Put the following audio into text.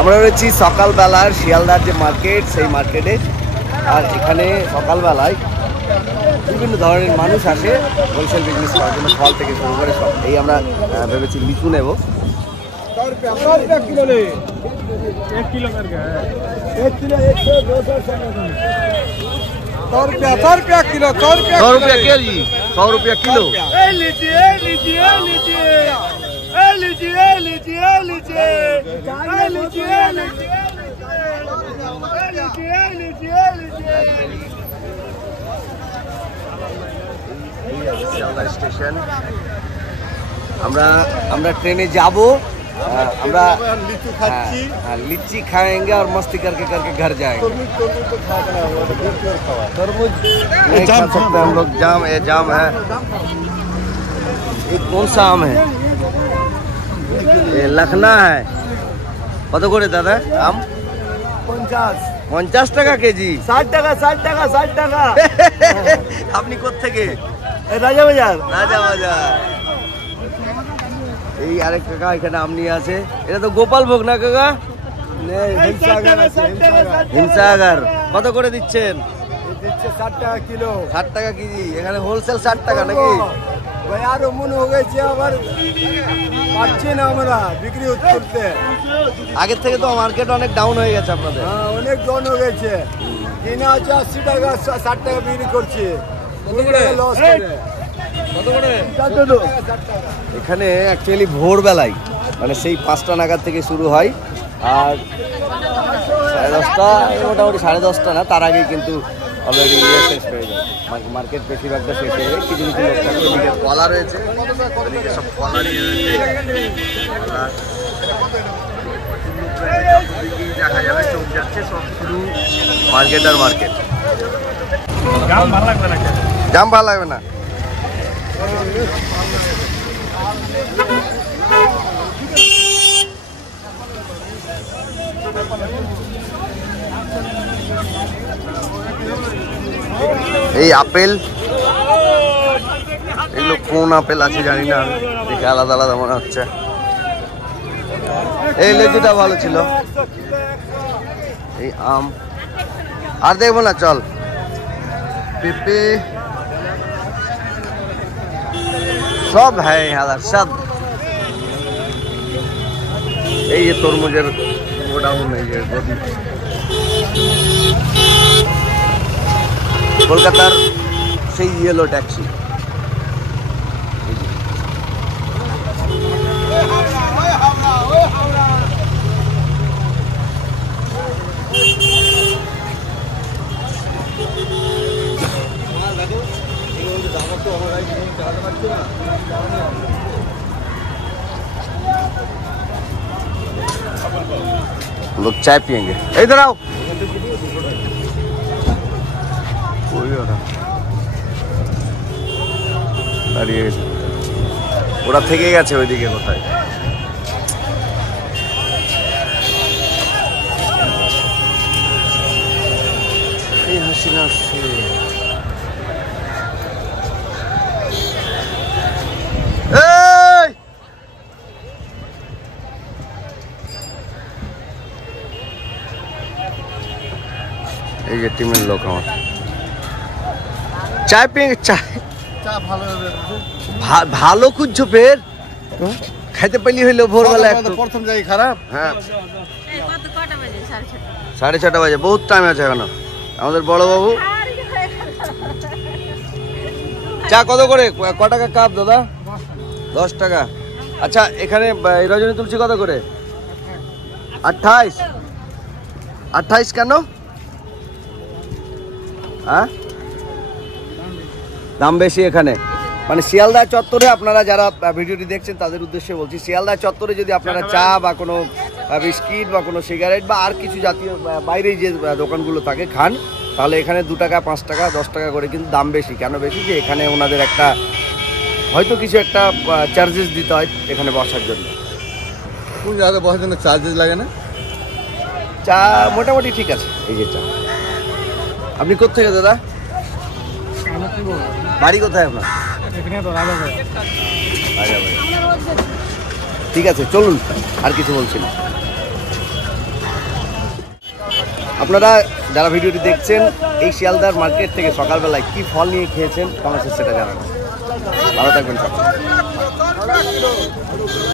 আমরা রয়েছি সকালবেলার শিয়ালদার যে মার্কেট, সেই মার্কেটে। আর এখানে সকালবেলায় বিভিন্ন ধরনের মানুষ আসে হোলসেল বিজনেস করার জন্য, ফল থেকে শুরু করে সব। এই আমরা ভেবেছি লিচু নেব। স্টেশন আমরা ट्रेने जाबो, আমরা लीची खाएंगे और मस्ती करके घर जाएंगे। तरबूज नहीं खा सकते हम लोग, जाम है। ये कौन सा आम है? ये लखना है। कत करे दादा आम? 50 টাকা কেজি। 60 টাকা। আপনি কোত্থেকে? রাজাবাজার। এই আরেক কাকা এখানে আম নিয়ে আছে। এটা তো গোপালভোগ না কাকা? হিমসাগর। কত করে দিচ্ছেন? 60 টাকা কিলো। 60 টাকা কেজি। এখানে হোলসেল 60 টাকা নাকি? আরো মনে হয়ে গেছে, আবার পাচ্ছি না আমরা বিক্রি করতে। আগের থেকে তো মার্কেট অনেক ডাউন হয়ে গেছে আপনাদের। হ্যাঁ, অনেক ডাউন হয়ে গেছে। কিনা আছে 80 টাকা, 60 টাকা বিক্রি করছে। এখানে অ্যাকচুয়ালি ভোরবেলায়, মানে সেই 5টা নাগাদ থেকে শুরু হয়, আর 10:30, মোটামুটি 10:30 না, তার আগেই কিন্তু অলরেডি শেষ হয়ে যায় মার্কেট। বেশিরভাগটা শেষ হয়ে যায়। কিছু কিছু লোক থাকে, এদিকে কলা রয়েছে, এদিকে সব কলা নিয়ে দেখা যাবে। চোখ যাচ্ছে সব শুধু মার্কেট আর মার্কেট। জাম ভালো লাগবে না। এই আপেল, এগুলো কোন আপেল আছে জানি না, দেখে আলাদা আলাদা মনে হচ্ছে। এই লেচুটা ভালো ছিল। এই আম আর দেখবো না, চল। পেঁপে সব হ্যাঁ হাজার সব। এই যে তরমুজের গোডাউন, এই যে কলকাতার সেই ইয়েলো ট্যাক্সি। लोग चाय पियेंगे। इधर आओ। দাঁড়িয়ে গেছে, ওরা থেকে গেছে ওইদিকে কোথায়। এই হাসিনা আসছে। এই যে টিমের লোক আমার চায় পেয়ে ভালো খুঁজছো ফের খাইতে পেলি হইলো ভোরবেলা। প্রথম যাই খারাপ। হ্যাঁ, 6:30 বাজে, বহুত টাইম আছে এখনো। আমাদের বড় বাবু চা কত করে, ক টাকা কাপ দাদা? 10 টাকা। আচ্ছা, এখানে রজনী তুলসী কত করে? 28 কেন? হ্যাঁ, দাম বেশি এখানে। মানে শিয়ালদা চত্বরে আপনারা যারা ভিডিওটি দেখছেন তাদের উদ্দেশ্যে বলছি, শিয়ালদা চত্বরে যদি আপনারা চা বা কোনো বিস্কিট বা কোনো সিগারেট বা আর কিছু জাতীয় বাইরে যে দোকানগুলো থাকে খান, তাহলে এখানে 2 টাকা, 5 টাকা, 10 টাকা করে কিন্তু দাম বেশি। কেন বেশি? যে এখানে ওনাদের একটা হয়তো কিছু একটা চার্জেস দিতে হয় এখানে বসার জন্য। কোন জায়গায় বসার জন্য চার্জেস লাগে না? চা মোটামুটি ঠিক আছে। এই যে চা। আপনি কোত্থেকে দাদা? বাড়ি কোথায় আপনার? ঠিক আছে, চলুন, আর কিছু বলছি না। আপনারা যারা ভিডিওটি দেখছেন এই শিয়ালদার মার্কেট থেকে সকালবেলায় কি ফল নিয়ে খেয়েছেন কমেন্টে সেটা জানাবেন। ভালো থাকবেন সবাই।